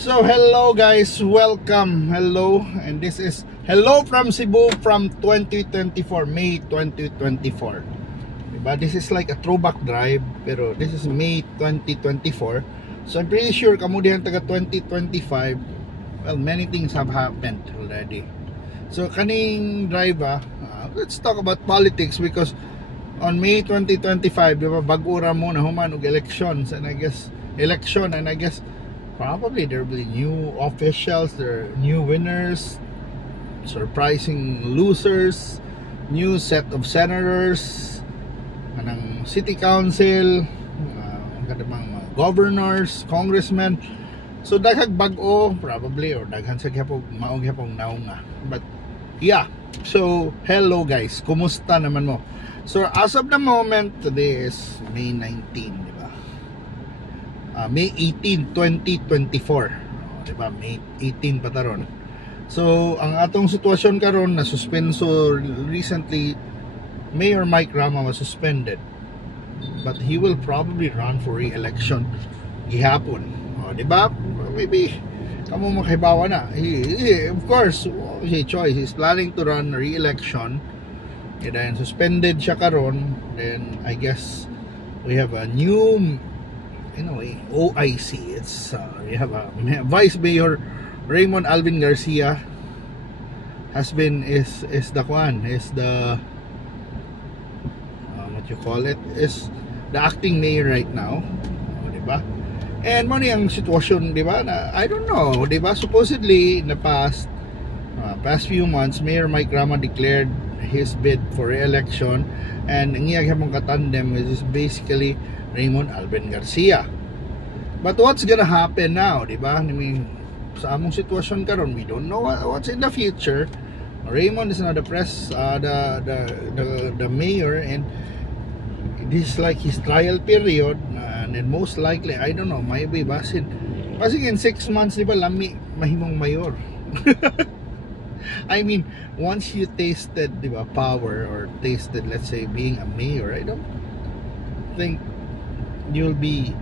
So hello guys, welcome, hello, and this is hello from Cebu from 2024, May 2024. Diba? This is like a throwback drive, pero this is May 2024. So I'm pretty sure kamudihan taga 2025, well, many things have happened already. So kaning drive, let's talk about politics because on May 2025, diba, bag-ura mo na human og elections, and I guess probably there will be new officials, there are new winners, surprising losers, new set of senators, anang city council, kadamang governors, congressmen. So daghang bag-o probably, or daghan sa gyapon maong gyapon naunga. But yeah, so hello guys, kumusta naman mo? So as of the moment, today is May 19, diba? May 18, 2024, diba? May 18 pa taron. So ang atong sitwasyon karon na suspenso recently, Mayor Mike Rama was suspended, but he will probably run for re-election gihapon, diba? Maybe kamo makahibawa na. He of course, his choice, he's planning to run re-election. And then suspended siya karon. Then I guess we have a new, in a way, OIC. It's we have a Vice Mayor Raymond Alvin Garcia has been is the what you call it, is the acting mayor right now, diba? And mo ang sitwasyon, diba, na I don't know, diba, supposedly in the past few months, Mayor Mike Rama declared his bid for re-election, and ang iyang mong katandem is basically Raymond Alvin Garcia. But what's gonna happen now, diba? I mean, sa among sitwasyon karon, we don't know what's in the future. Raymond is now the mayor, and this is like his trial period, and then most likely, I don't know, maybe basin in 6 months, diba, lami mahimong mayor. I mean, once you tasted, diba, power, or tasted, let's say, being a mayor, I don't think you'd be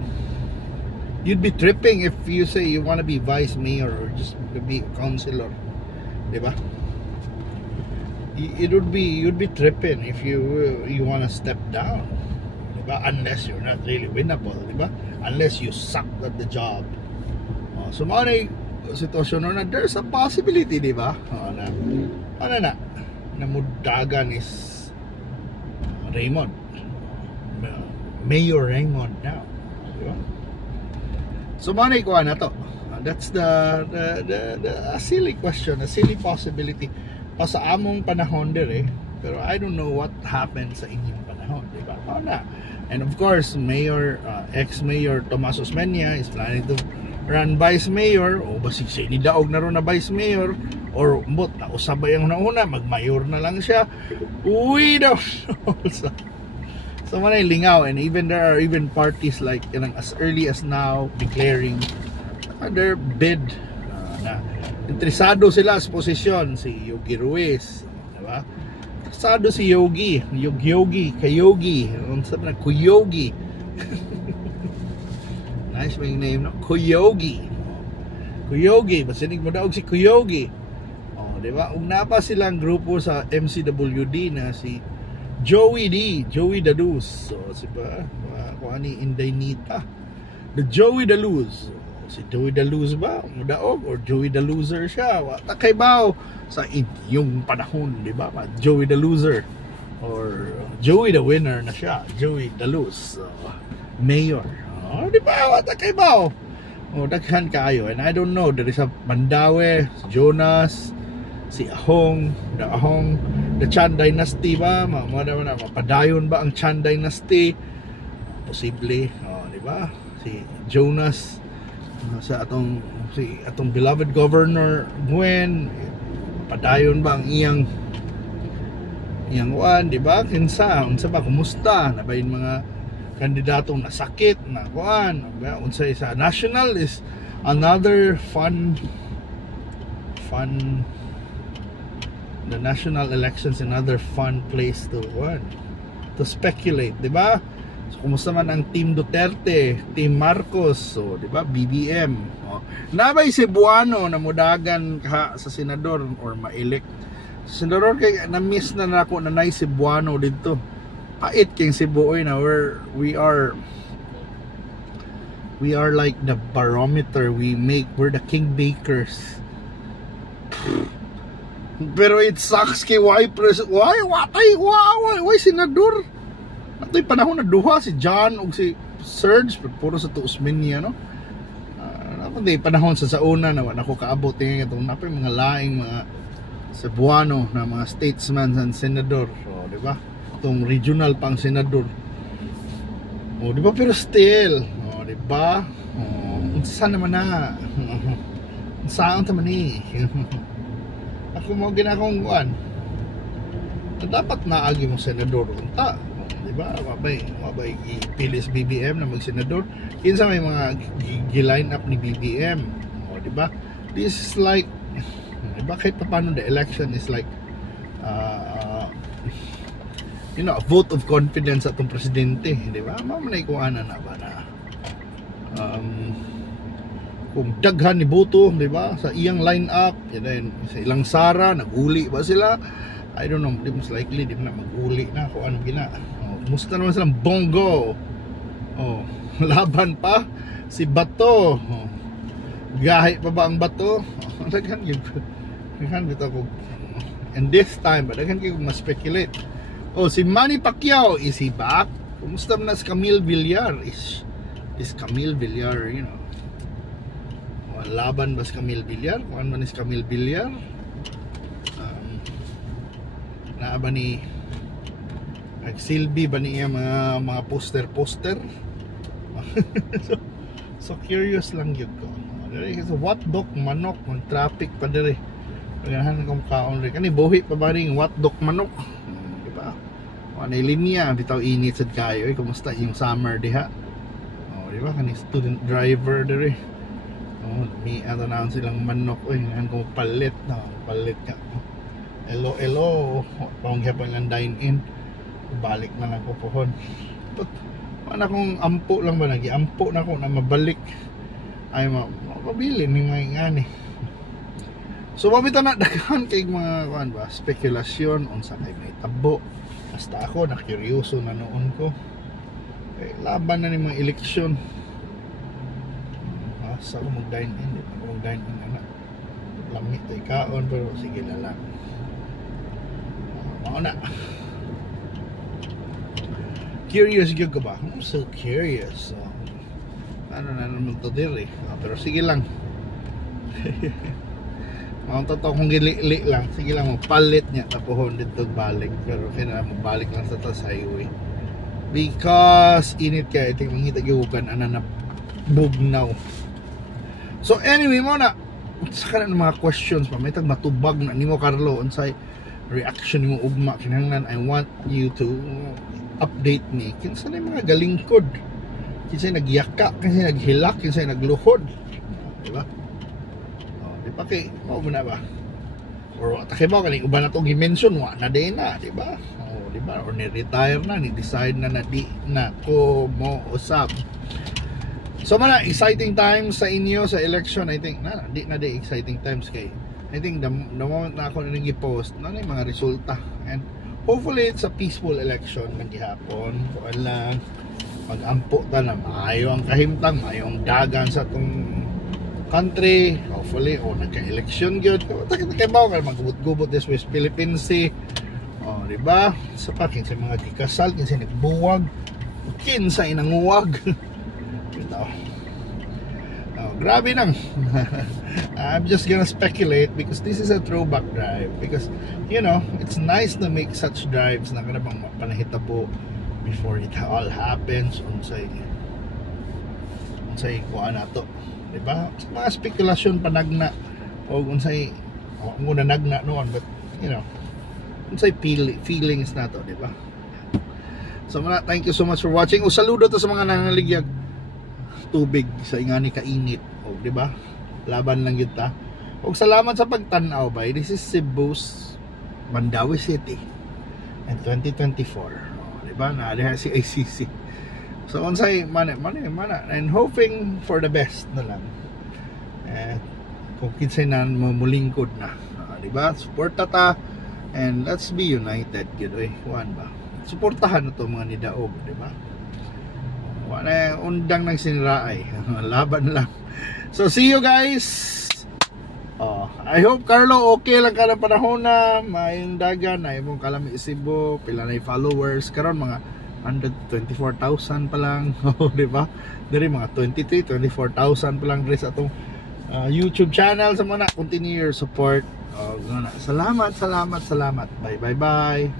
tripping if you say you want to be vice mayor or just to be a councilor, diba? You'd be tripping if you want to step down, diba? Unless you're not really winnable, diba? Unless you suck at the job. So sitwasyon na there's a possibility, diba? Na mudagan is Raymond, Mayor Raymond now, diba? So manay ko na to. That's the a silly question, a silly possibility pa sa among panahon dire, pero I don't know what happened sa inyong panahon, diba? And of course, ex-mayor Tomas Osmeña is planning to run vice mayor, o basig siya ni daog na ron na vice mayor, or mbot na usabay ang nauna, mag-mayor na lang siya. We don't know. So manay lingaw, and even there are even parties like as early as now declaring their bid, na interesado sila sa posisyon. Si Yogi Ruiz, diba? Interesado si Yogi Kayogi, sabi na Kuyogi. Nice may name, no? Kuyogi, basinig mo daw si Kuyogi. Diba? Ug napa silang grupo sa MCWD na si Joey Da Luz. So si ba kung ani Inday Nita, the Joey Da Luz. Si Joey Da Luz ba mudaog, or Joey Da Loser siya? Wata kay baw sa inyong panahon, di ba? Joey Da Loser or Joey the Winner na siya, Joey Da Luz, mayor. Di ba? Wata kay baw. Daghan kaayo, and I don't know, there is a Mandawi, Jonas, si Ahong, the Chan Dynasty ba? Mapadayon ba ang Chan Dynasty? Posible, di ba? Si Jonas, sa atong beloved Governor Gwen, padayon ba ang iyang wan, di ba? Unsa ba, kumusta na ba yung mga kandidatong nasakit na kuan? Unsa sa national is another fun the national elections, another fun place to speculate, di ba? So kumusta man ang Team Duterte, Team Marcos, so di ba, BBM. Nabay Cebuano na mudagan ka sa senador or ma-elect. Senador kay na-miss na nako na nay Cebuano dito. Pait kay Cebu oy na we are like the barometer. We're the king bakers. Pero it sucks kay why senador. Natoy panahon na duha si John ug si Serge puro sa tuusmin niya no. Napay panahon sa una na nako kaabot nga itong napay mga laing mga Cebuano na mga statesman and senador. So, di ba? Itong regional pang senador. Oh, di ba? Pero still, oh, di ba? Oh, saan naman na? Saan naman ni? Ako mo ginakong kuan. Dapat naagi mo senador unta. Di ba? Mabay ipilis BBM na mag-senador. Kinsa may mga gi-line up ni BBM. Oh, di ba? This is like bakit pa paano the election is like you know, a vote of confidence sa itong presidente, di ba? Mamanay kung ano na ba na kung daghan ni boto, di ba? Sa iyang line-up, then sa ilang Sara, naguli ba sila? I don't know, most likely di na maguli na kung ano gina. Musta naman silang Bongo? Laban pa si Bato. Gahi pa ba ang Bato? Daghan bitaw ko. And this time, daghan kayo ma-speculate. Si Manny Pacquiao, is he back? Kumusta na si Camille Villar? Is Camille Villar, you know, laban ba si Camille Villar? Kung ano man is Camille Villar? Naa ba ni nagsilbi ba niya mga poster? so curious lang yun ko. So what dog manok ng traffic pa dire. Paganahan kong kaon rin. Kani buhi pa ba rin what dog manok? Diba? Ano yung linya? Bitaw init sad kayo. Kumusta yung summer diha? Diba? Kani student driver dire. May ato na silang manok. Hinahan kong palit. Palit ka. Hello. Pangyapang ang dine-in. Balik na lang ko pohon. But mana kong ampo lang ba? Nag-ampo na ko na mabalik. Ay mapabili ni mga ngani. So mabita na daghan kay mga kuan ba spekulasyon unsa kay may tabo. Basta ako na kuryoso na noon ko. Laban na ni mga eleksyon. Asa ko mag-dine in, di ako mag-dine in ana. Lamit ay kaon pero sige na lang. Mao na. Curious gyud ka ba? I'm so curious. Ano na naman to dire. Pero sige lang. Mga totoo kung gili lang, sige lang magpalit niya tapuhon dito balik, pero kailangan magbalik lang sa tas highway because init kaya iting mangita gihugan ana na bugnaw. So anyway mo na sa kanan mga questions pa may tag matubag na nimo Carlo unsay reaction nimo ugma kinahanglan. I want you to update me kinsa na mga galingkod, kinsa nagyaka, kinsa naghilak, kinsa nagluhod, di ba? Okay, mao mo na ba? Or takay ba kani uban na to gi-mention wa na din na, di ba? Di ba? Or ni-retire na, ni-decide na di na ko mo usab. So mana exciting times sa inyo sa election, I think di exciting times kay I think the moment na ako nang gi-post na mga resulta, and hopefully it's a peaceful election man gihapon. Kuan lang mag-ampo ta na maayo ang kahimtang, maayo ang dagan sa tong country, hopefully nagka-election gyud. Kay bawo ka magubot-gubot this West Philippine Sea. Di ba? Sa pakin sa mga gikasal, kinsa nagbuwag, kinsa inanguwag. Bitaw. Grabe nang. I'm just gonna speculate because this is a throwback drive because you know, it's nice to make such drives na kana bang panahitabo before it all happens unsay kuan nato. Diba? Sa mga spekulasyon panagna o unsay muna nagna noon, but you know unsay feelings nato, diba? So muna, thank you so much for watching. Saludo to sa mga nangaligyag tubig sa ingani kainit, diba? Laban lang yun ta. Salamat sa pagtanaw ba. This is Cebu's Mandawi City in 2024, diba? Naalihan si ICC. So unsay mana and hoping for the best na lang. Kung kinsay na mamulingkod na, di ba? Suporta ta and let's be united gid oy. Kuan ba? Suportahan na to mga nidaog, di ba? Wala undang nang siniraay. Laban lang. So see you guys. I hope Carlo okay lang ka ng panahon na mayong dagan na imong kalami Cebu, pila na followers karon mga 124,000 pa lang. Di ba? Diri mga 24,000 pa lang diri sa atong YouTube channel. Sa mga continue your support. Salamat. Bye.